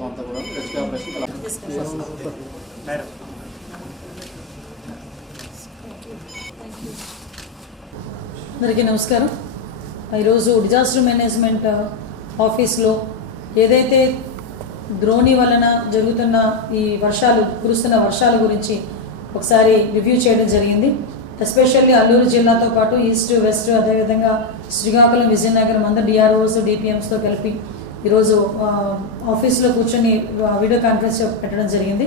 అందరికీ నమస్కారం. ఈరోజు డిజాస్టర్ మేనేజ్మెంట్ ఆఫీస్లో ఏదైతే ద్రోణి వలన జరుగుతున్న ఈ కురుస్తున్న వర్షాల గురించి ఒకసారి రివ్యూ చేయడం జరిగింది. ఎస్పెషల్లీ అల్లూరు జిల్లాతో పాటు ఈస్ట్ వెస్ట్ అదేవిధంగా శ్రీకాకుళం విజయనగరం అందరూ డిఆర్ఓస్ డిపిఎంస్తో కలిపి ఈరోజు ఆఫీస్లో కూర్చొని వీడియో కాన్ఫరెన్స్ పెట్టడం జరిగింది.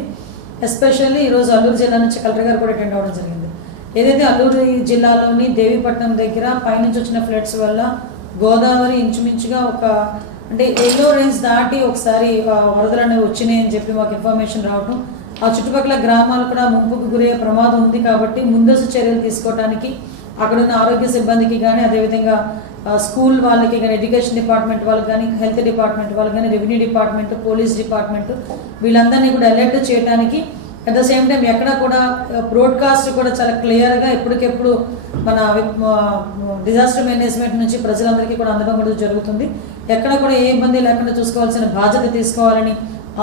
ఎస్పెషల్లీ ఈరోజు అల్లూరు జిల్లా నుంచి కలెక్టర్ గారు కూడా అటెండ్ అవ్వడం జరిగింది. ఏదైతే అల్లూరు జిల్లాలోని దేవీపట్నం దగ్గర పైనుంచి వచ్చిన ఫ్లడ్స్ వల్ల గోదావరి ఇంచుమించుగా అంటే ఎల్లో రేంజ్ దాటి ఒకసారి వరదలు అనేవి వచ్చినాయని చెప్పి మాకు ఇన్ఫర్మేషన్ రావటం, ఆ చుట్టుపక్కల గ్రామాలు కూడా ముంపుకు గురయ్యే ప్రమాదం ఉంది. కాబట్టి ముందస్తు చర్యలు తీసుకోవడానికి అక్కడున్న ఆరోగ్య సిబ్బందికి కానీ అదేవిధంగా స్కూల్ వాళ్ళకి కానీ ఎడ్యుకేషన్ డిపార్ట్మెంట్ వాళ్ళకి కానీ హెల్త్ డిపార్ట్మెంట్ వాళ్ళకి కానీ రెవెన్యూ డిపార్ట్మెంట్ పోలీస్ డిపార్ట్మెంట్ వీళ్ళందరినీ కూడా అలర్ట్ చేయడానికి అట్ ద సేమ్ టైం ఎక్కడ కూడా బ్రాడ్కాస్ట్ కూడా చాలా క్లియర్గా ఎప్పటికెప్పుడు మన డిజాస్టర్ మేనేజ్మెంట్ నుంచి ప్రజలందరికీ కూడా అందడం కూడా జరుగుతుంది. ఎక్కడ కూడా ఏ ఇబ్బంది లేకుండా చూసుకోవాల్సిన బాధ్యత తీసుకోవాలని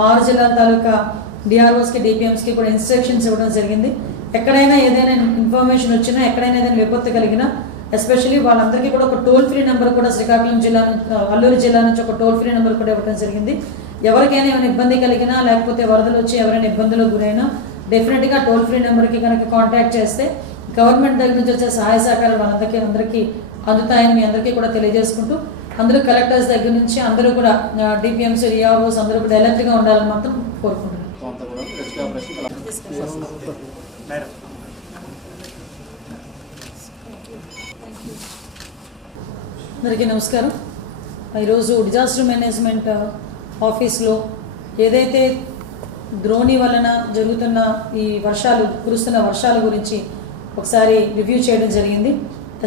6 జిల్లాల తాలూకా డిఆర్ఓస్కి డిపిఎంస్కి కూడా ఇన్స్ట్రక్షన్స్ ఇవ్వడం జరిగింది. ఎక్కడైనా ఏదైనా ఇన్ఫర్మేషన్ వచ్చినా ఎక్కడైనా ఏదైనా విపత్తు కలిగినా ఎస్పెషల్లీ వాళ్ళందరికీ కూడా ఒక టోల్ ఫ్రీ నెంబర్ కూడా శ్రీకాకుళం జిల్లా అల్లూరు జిల్లా నుంచి ఒక టోల్ ఫ్రీ నెంబర్ కూడా ఇవ్వడం జరిగింది. ఎవరికైనా ఏమైనా ఇబ్బంది కలిగినా లేకపోతే వరదలు వచ్చి ఎవరైనా ఇబ్బందులకు గురైనా డెఫినెట్గా టోల్ ఫ్రీ నెంబర్కి కనుక కాంటాక్ట్ చేస్తే గవర్నమెంట్ దగ్గర నుంచి వచ్చే సహాయ సహకారాలు అందరికీ అందుతాయని మీ అందరికీ కూడా తెలియజేసుకుంటూ అందరూ కలెక్టర్స్ దగ్గర నుంచి అందరూ కూడా డిపిఎంస్ డిఆర్ఓస్ అందరూ కూడా అలర్ట్గా ఉండాలని మాత్రం కోరుకుంటున్నాను. అందరికీ నమస్కారం. ఈరోజు డిజాస్టర్ మేనేజ్మెంట్ ఆఫీస్లో ఏదైతే ద్రోణి వలన జరుగుతున్న ఈ కురుస్తున్న వర్షాల గురించి ఒకసారి రివ్యూ చేయడం జరిగింది.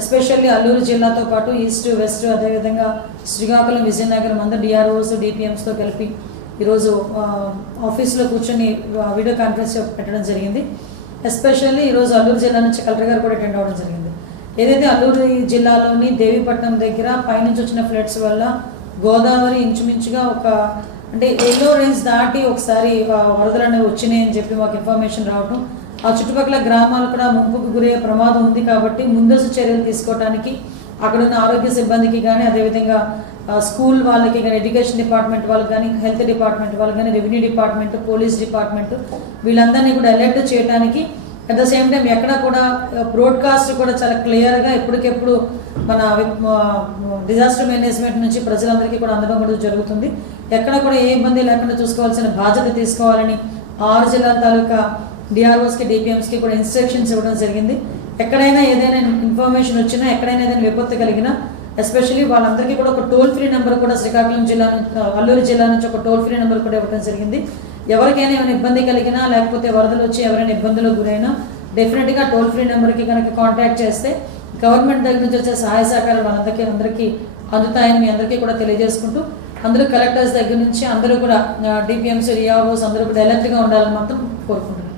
ఎస్పెషల్లీ అల్లూరు జిల్లాతో పాటు ఈస్ట్ వెస్ట్ అదేవిధంగా శ్రీకాకుళం విజయనగరం అందరూ డిఆర్ఓస్ డిపిఎంస్తో కలిపి ఈరోజు ఆఫీస్లో కూర్చొని వీడియో కాన్ఫరెన్స్ పెట్టడం జరిగింది. ఎస్పెషల్లీ ఈరోజు అల్లూరు జిల్లా నుంచి కలెక్టర్ గారు కూడా అటెండ్ అవ్వడం జరిగింది. ఏదైతే అల్లూరు జిల్లాలోని దేవీపట్నం దగ్గర పైనుంచి వచ్చిన ఫ్లడ్స్ వల్ల గోదావరి ఇంచుమించుగా అంటే ఎల్లో రేంజ్ దాటి ఒకసారి వరదలు అనేవి వచ్చినాయని చెప్పి మాకు ఇన్ఫర్మేషన్ రావటం, ఆ చుట్టుపక్కల గ్రామాలు కూడా ముంపుకు గురయ్యే ప్రమాదం ఉంది. కాబట్టి ముందస్తు చర్యలు తీసుకోవడానికి అక్కడున్న ఆరోగ్య సిబ్బందికి కానీ అదేవిధంగా స్కూల్ వాళ్ళకి కానీ ఎడ్యుకేషన్ డిపార్ట్మెంట్ వాళ్ళకి కానీ హెల్త్ డిపార్ట్మెంట్ వాళ్ళకి కానీ రెవెన్యూ డిపార్ట్మెంట్ పోలీస్ డిపార్ట్మెంట్ వీళ్ళందరినీ కూడా అలర్ట్ చేయడానికి అట్ ద సేమ్ టైం ఎక్కడ కూడా బ్రాడ్కాస్ట్ కూడా చాలా క్లియర్గా ఎప్పటికెప్పుడు మన డిజాస్టర్ మేనేజ్మెంట్ నుంచి ప్రజలందరికీ కూడా అందడం కూడా జరుగుతుంది. ఎక్కడ కూడా ఏ ఇబ్బంది లేకుండా చూసుకోవాల్సిన బాధ్యత తీసుకోవాలని 6 జిల్లాల తాలూకా డిఆర్ఓస్కి డిపిఎంస్కి కూడా ఇన్స్ట్రక్షన్స్ ఇవ్వడం జరిగింది. ఎక్కడైనా ఏదైనా ఇన్ఫర్మేషన్ వచ్చినా ఎక్కడైనా ఏదైనా విపత్తు కలిగినా ఎస్పెషల్లీ వాళ్ళందరికీ కూడా ఒక టోల్ ఫ్రీ నెంబర్ కూడా శ్రీకాకుళం జిల్లా అల్లూరు జిల్లా నుంచి ఒక టోల్ ఫ్రీ నెంబర్ కూడా ఇవ్వడం జరిగింది. ఎవరికైనా ఏమైనా ఇబ్బంది కలిగినా లేకపోతే వరదలు వచ్చి ఎవరైనా ఇబ్బందులకు గురైనా డెఫినెట్గా టోల్ ఫ్రీ నెంబర్కి కనుక కాంటాక్ట్ చేస్తే గవర్నమెంట్ దగ్గర నుంచి వచ్చే సహాయ సహకారాలు అందరికీ అందుతాయని మీ అందరికీ కూడా తెలియజేసుకుంటూ అందరూ కలెక్టర్స్ దగ్గర నుంచి అందరూ కూడా డిపిఎంస్ డిఆర్ఓస్ అందరూ కూడా అలర్ట్గా ఉండాలని మాత్రం